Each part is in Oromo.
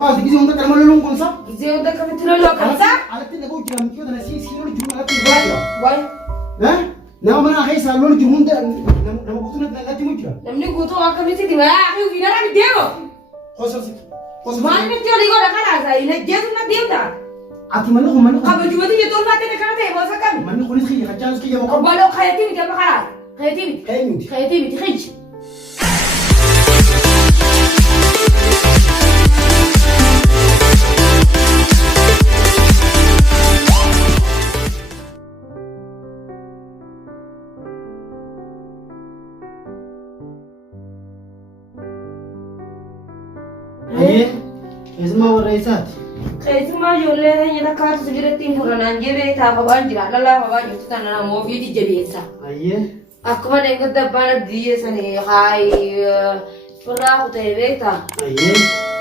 Pasti gizi untuk kamu lulung konsa. Gizi untuk kamu lulung konsa. Alat ini kau jangan kau dan si lulung jual alat ini. Why? Hah? Nama mana akhir selalu lulung jual dan nama kau tu nak nanti muncul. Namanya kau tu akan mesti di mana? Aku gina lagi dia lo. Kosong sih. Kosong. Mana ni jual ikut dah kan asal ini dia tu nak dia dah. Ati mana kau mana? Kamu jual tu dia tu nak dia kan dia masa kan. Mana kau ni sih? Kacan sih ya. Kau balu kaya tibi dia makan. Kaya tibi. Kaya tibi tiga. Aye, isma waraisat. Isma jolle hanya nak kau sendiri tim bukan anjir tak kawan jiran lah kawan itu tanah mau video jadi esa. Aye. Aku mana yang kata pada dia sini hai pernah aku tanya tak. Aye.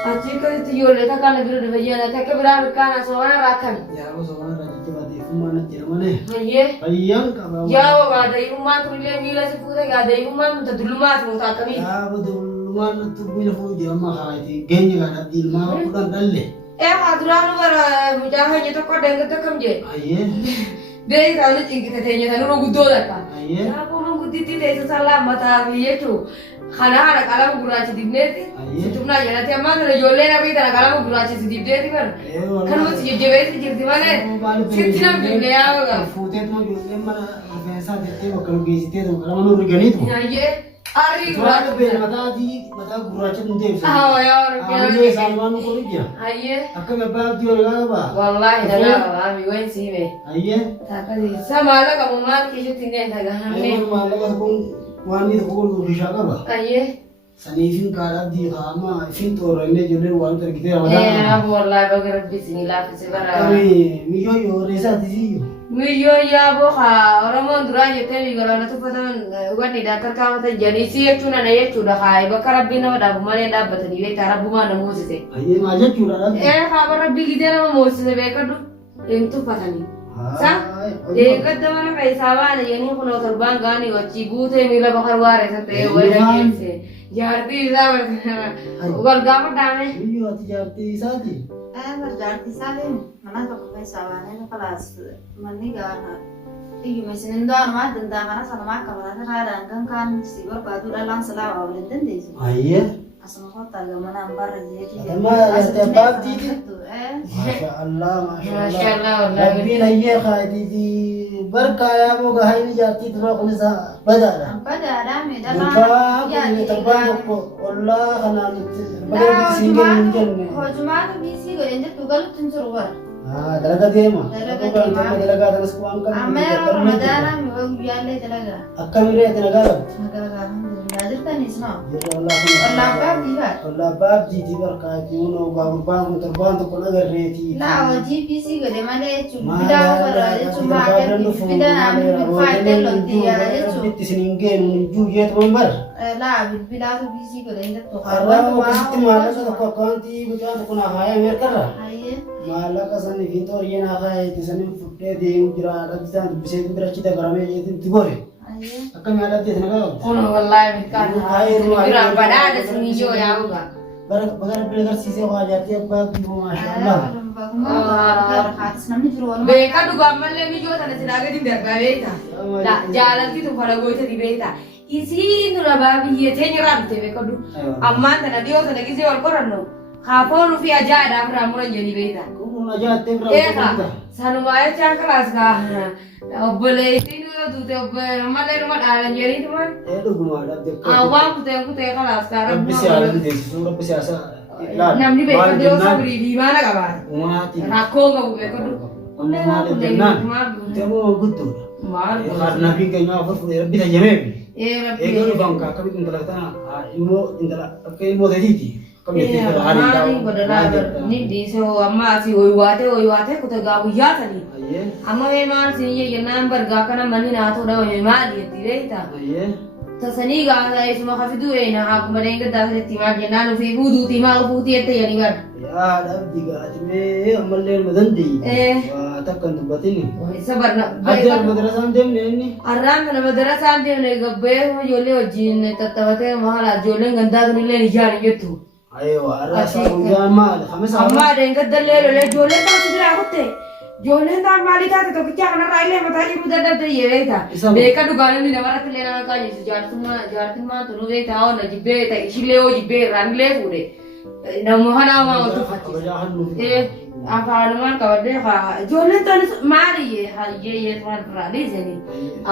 Acik kau itu jolle tak kan negeri dia nak tak berapa kan asal rakan. Ya, aku soalnya lagi coba di rumah nanti mana? Aye. Ayang kamu. Ya, ada rumah tu mila sepuluh ada rumah tu dulu mas mau tak kami. Ya betul. Rumah tu punya foto dia mah itu gengnya ada di rumah bukan dalle. Aturan luar mujahan itu kau dengar tak kamje. Aye. Beri kalau kita tanya tanya orang gudo lah kan. Aye. Aku orang gudo itu salah mata dia tu. Karena ada kalau guru aja di net. Cuma aja nanti aman ada jolle nabi tanah kalau guru aja di net kan. Kan mesti jadi jadi mana? Setina jolle apa? Foto itu mah jolle mana? Biasa dete bakal gisi itu kalau mana organik tu. Aye. Ari Tuan bel mata guru aja nanti. Ah ya orang. Aye sama nu kau dia. Aye. Aku ngapa dia orang apa? Wallahi dah kami wen sih be. Aye. Tak ada. Sama lah kamu mal kisah tinggal tak Aye malah aku wanita aku berusaha apa? Aye. Sani fin kalau di kama fin orang ini jodoh wan terkita apa? Aku wallahi bagai bismillah sekarang. Kami mijo resa di sini. Miyo ya boha orang mau duranya tadi kalau nanti pada ugat di daftar kamu tadi jadi sih itu nana ya sudah hai bakar bina pada bumalnya dapat tadi be cara buma namu sih. Aye aja curah. Kabar bigi dia namu sih beker tuh itu patani. Sa? Kata mana kayak sawan ini pun orang terbangga nih wajib teh mila bakar waris teh wajar sih. Jadi sabar. Ugal gambar dame. Iya jadi sadi. Berarti saling mana tuh kayak sawannya kelas mani gana. Iya mesin itu armah tentang karena sama kawan ada kan si berbatu dalam selawa oleh dendis. Aye. Asal kota gimana ambar jadi. Sama setiap di. Masya Allah. Tapi naya kaya di berkaya mau gaya ini jadi terus aku bisa badar. Badar kami dalam. Ya terbang kok Allah karena bagaimana singgah mungkin. Cuma tuh bisi gue yang tugal tuncur war. Dalaga dia mah. Dalaga terus kuangkan. Amer Ramadan mi biarle dalaga. Akan mire dalaga. Dalaga alhamdulillah. Jadi nisno. Ya Allah. Allah bab diba. Allah bab di berkah juno bang terbang tuh kalau ada reti. Nah, wajib bisi gue mana cuma cuma kan bida ambil file lonti ya itu. Di sininggen menuju ya teman. Lah bida tuh bisi gue ini tuh. Karena pasti malah sudah kau kanti bukan aku nak hayang mereka. Aye. Malah kasani Victor ye nak hayang di sana futte di kira ada di sana bisa kita cerita kerana itu tibore. Aye. Akan ada di sana. Kono wallahi kan. Kira pada ada senijo ya uga. Bagar belajar sisi wajah tiap pagi masyaallah. Beka tuh gamal le mijo tanah sinaga di dergaweta. Lah jalan itu pada gue jadi beta. Isi itu lah babi ye tenyeram tebe kadu. Amma tanah dia tanah kisi wal korano. Kapo rufi aja ada ramuran jadi beta. Kamu aja tiap berapa? Sanu maya cangkelas kah? Boleh itu tuh tiap malah rumah alam jadi teman. Itu gua ada tiap. Awam aku teh kelas sekarang. Bisa ada di surat biasa. Nam di beka dia sabri di mana kabar? Mati. Rako nggak buka kadu. Udah aku dari rumah. Kamu betul. Mar. Karena bingkainya apa? Bisa jamin. Rabbi. Ego bangka kami intala tana imo intala ke imo dediti kami Iya, mari benar ni di so amma si oiwate kuta gabu ya tadi. Aye. Amma memang si ye number ga kana mani na to da memang di tireta. Aye. Tasani ga sa isma khafidu na aku mereka dah timah jana nu fi budu timah puti ete yani kan. Ya ada tiga atme amalle madandi. Wah takkan batini. Sabar na. Ajar madrasah dem ni. Arram na madrasah dem ne gabbe ho jole ojin tatawate mahala jole ganda ni le jari yetu. أيوة الرأس ويان مال خمس أما دينك دليل جولين تام سدرا كتة جولين تام مالي تات تو كتير أنا رايله متاجي مدرب تيجي بيتا بيكا دوغانه من نمرة تلينا كاجي جارتم ما تنو بيتا أو نجيب بيتا إشيله أو جيب بيتا رانغلي فودي نموهنا ما أنتو فاتي afaanumaan qabadee ijoolleen taanis maali hayyee waan biraalee jedhanii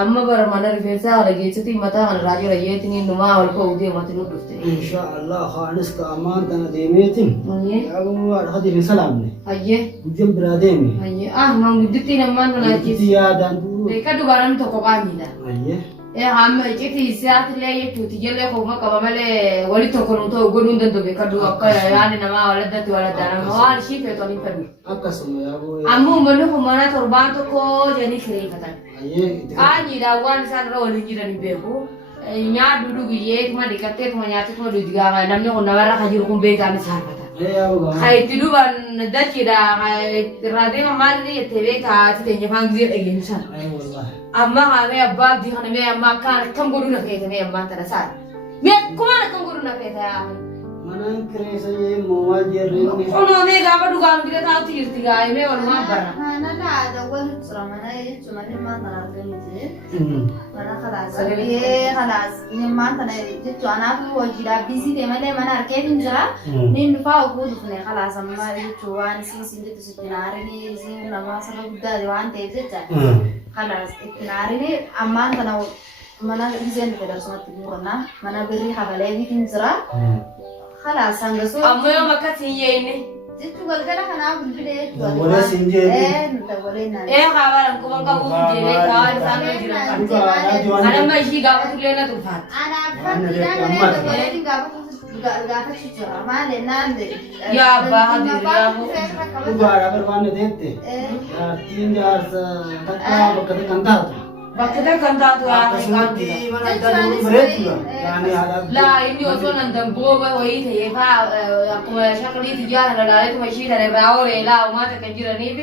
amma bara mana rifeensaa haala geessatti mataa kana raajii rayyeetiin numaa wal ka'uu deematti nu dhufte. Insha Allah khaanis ka amaan tana deemeetiin. Yaabuu waa dhaqati hin salaamne. Hayyee. Guddin biraa deeme. Hayyee man guddittiin ammaan kana ajjees. Guddittii yaadaan duuru. Beeka dubaran tokko qaanyiidha. Hayyee. Hamma icciitii isaatilee jechuuti jallee kooma qaba malee wali tokko nu ta'u godhuu hin danda'u beeka duuba akka yaadni namaa waladdatti waladdaanama waan ishii feetu waliin fedhu. Akkasuma yaabuu. Amma uummanni kun mana torbaan tokko jedhanii kireeffatan. Hayyee. Qaanyiidhaan waan isaan irra waliin jiran hin beeku. Nyaaddu dhugiyyee kuma dhiqattee kuma nyaattee kuma dhugi gaafa namni kun namarra kan jiru kun beekaan isaan fata. Itti duban dachiidha irraa deema maalli jettee beekaa ati teenya faan gisee dhageessisan. Amma haamee abbaa abdii kana mee amma akkaan akkam godhuu na feete mee ammaan tana saal. Mee kumaan akkam godhuu na feete yaa. Manaan kireessa yee moomaa jeerree. Kunoo mee gaafa dhugaan bira taa'utti jirti gaa'ee mee walumaa bara. Mana dhaada wal tura mana jechuun manni maan kana argamite. Mana khalaas. Khalaas maan kana jechuun anaaf hojiidhaaf bisii deemalee mana harkee hin jira. Nin dhufaa oguu dhufne khalaas amma jechuun waan isin jettu sitti naarini isin nama sirra guddaa waan ta'eef jecha. Khalaas itti naarini ammaan kana mana biseen dhufe darsumatti bu'uurannaa mana birrii habalee bitiin jira. خلاص هنقصو أمي يوم كتيجيني جيتو قلقنا خنا بالبداية ولا سنجيني مدورينا خبرم كمان كابو جيني كار سامي جيران أنا ما يجي قابو تلينا تفات أنا أفهم إذا أنا تقولين قابو تشجع ما لنا يا أبا هذي يا أبو تبغى أبغى نديته تين جار كتاب كتاب كنتار Bakka kan taatu akkasumatti mana adda bareedu yaani haala la inni osoo nan dambooba wayii ta'ee faa akkuma shaqliiti jaala laalee kuma ishii tana irraa oolee laa uummata kan jiraniif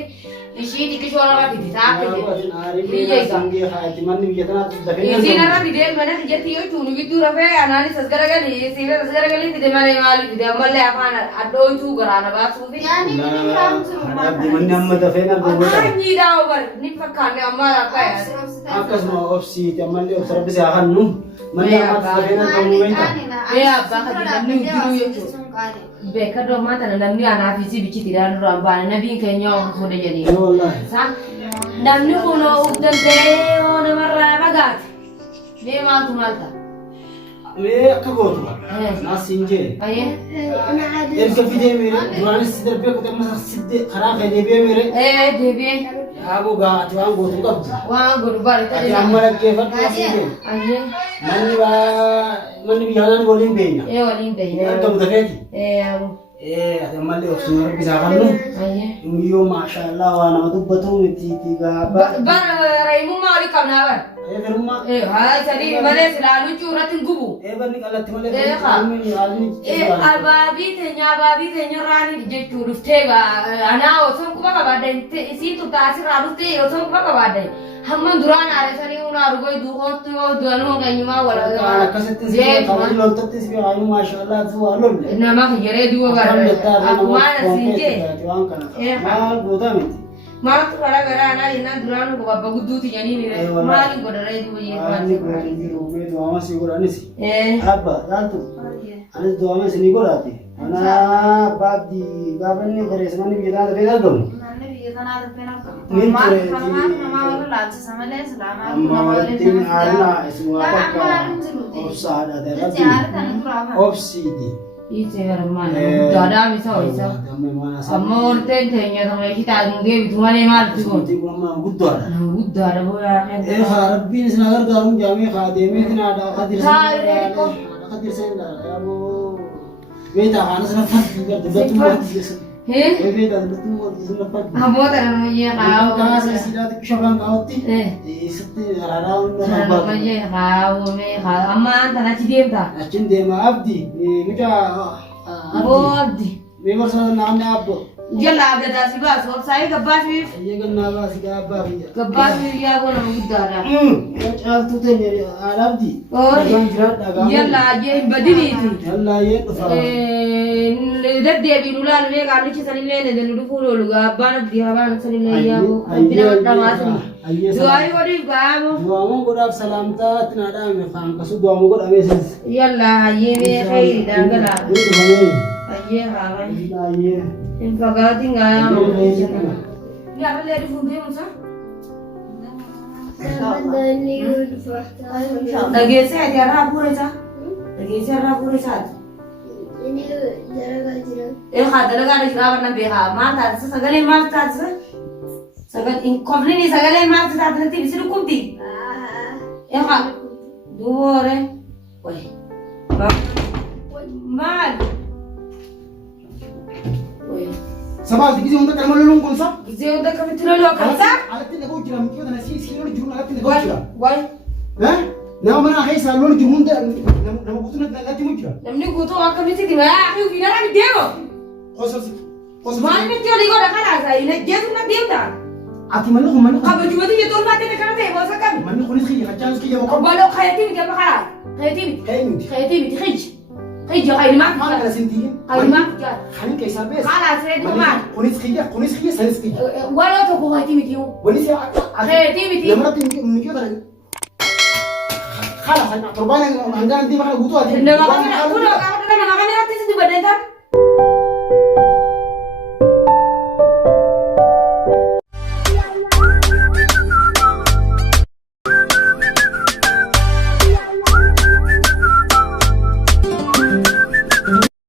ishii xiqqishoon irra fidi taa'aa jedhe biyya isaa manni biyya tanaatti dafee isiin irra fidee mana jetti jechuun gidduu rafee anaanis as garagalii isiin as garagalii fide malee maali fide ammallee afaan addooytuu garaana baasuufi yaani manni amma dafee na gogoota kanyiidhaa obar ni fakkaanne amma akka akkasuma obsiiti ammallee obsa rabbisi haa hannu manni ammaatti dafee na qabu beekta abbaa kan namni hundinuu jechuudha beeka doomaa tana namni anaaf isi bichitiidhaan duraan baane nabiin keenya fuudhe jedhee namni kun danda'ee namarraa fagaate mee maaltu maalta mee akka gootu naas hin jee erga fidee mere duraanis si darbee kutee amma sidde karaa kee deebi'ee mere deebi'ee yaa gogaa ati waan gootu qabdu waan godhu baale ati amma dhaggeeffadhu asii manni biyyaalaan waliin beenya waliin beenya argamu tafeeti ati ammallee obsuma rabbisaa kannu immiyyoo maashaallah waa nama dubbatu miti gaaba bara raayimummaa olii qabnaa bara garummaa haa sadii malee silaalu cuurratti hin gubu banni qalatti malee abaabii teenya raanii jechuu dhuftee anaa osoo quba qabaadde isii turtaasirraa dhuftee osoo quba qabaadde hamman duraan aaresanii hunaa argoi duuqootti yoo du'anuu keenyumaa wala akkasitti si qabu loltatti si waayu maashaallah ati waa lolle nama yeree duuba bara akkumaan asiin jee waan kana maal gootaa miti maaltu karaa garaa anaa jennaan duraan gobabba gudduuti janii mire maaliin godharee duuba maali godhanii jiru mee du'ama si godhanis abba yaaltu anis du'ama isinii godhaati ana baabdi gaafanni bareessa manni biyya taata feen argamu obsiidi Ite hermano, dada bisa bisa. Amor teenya sama kita nunggu itu mana mal tu. Nanti gua mah gudar. Gudar boya. Harapin senagar garum jami khademi tina ada khadir sen. Khadir sen dah. Abo beta kana sana fat juga betul betul. Beta betul betul fat. Abo tanamnya kau. Kana sidat kushaban kauti. Sete raraun nampak. Tanamnya kau me kau. Amma tanah cidem ta. Cidem abdi. Mita abdi. Memang sana namanya abdo. Jalla abda dasi bas. Wab saya kebat wif. Iya kan nama si kebat. Kebat wif ya kau nama gudar. Cal tu tu ni abdi. Oh. Jalla je badini tu. Jalla ye tu. Deddeebii nulaan mee qaalichi sanillee neden dhufuu loolu abbaan abdii habaan sanillee yaabu bina dhamaasani du'aayi wadiif ga'amu du'aamoo godhaaf salaamtaa tinaadhaame kaan kasu du'aamoo godhamee sis yalla hayyee khayri dangala hayyee haawai hin fagaatin ga'amu yaaballee dhufuun deemusa dhageessee ati har'aa fuuresaa dhageessee har'aa fuuresaati ini jaraga jira. Dalaga ada juga warna BH. Mata, segala mata, segala inkomplin ini segala mata saat nanti bisa dikumti. Dua orang, woi, mal, woi. Sabah gizi untuk kamu lulung konsa? Gizi untuk kami tulung konsa? Alat ini kau jiram, kau dah nasi sini jurun alat ini kau jiram. Woi, Hah? Nama mana hai salon jurun dah, nama kutu nak alat ini jiram. namni kutu akan mesti di mana? Aku bina lagi demo. Khusus, Mal ni tiada lagi orang kalah saya. Ini dia tu nak demo dah. Ati mana kau mana? Kamu cuma tu jatuh mati dekat nanti, bosan kami. Mana kau ni kaya, kacang kaya Kau kau. balok khayati dia apa kalah? Khayati. Kaya ni. Khayati khij. Khij khayati mak. Mana kena sentikin? Khayati mak. Kami kaya sabes. Kalah saya tu mak. Kau ni kaya, saya kaya. Walau tu kau khayati mitiu. Wani sih. Khayati mitiu. Yang mana tinggi dah. Kalah saya nak terbang yang anggaran nanti makan butuh aja. Nggak makan, aku nggak makan nanti di badan kan.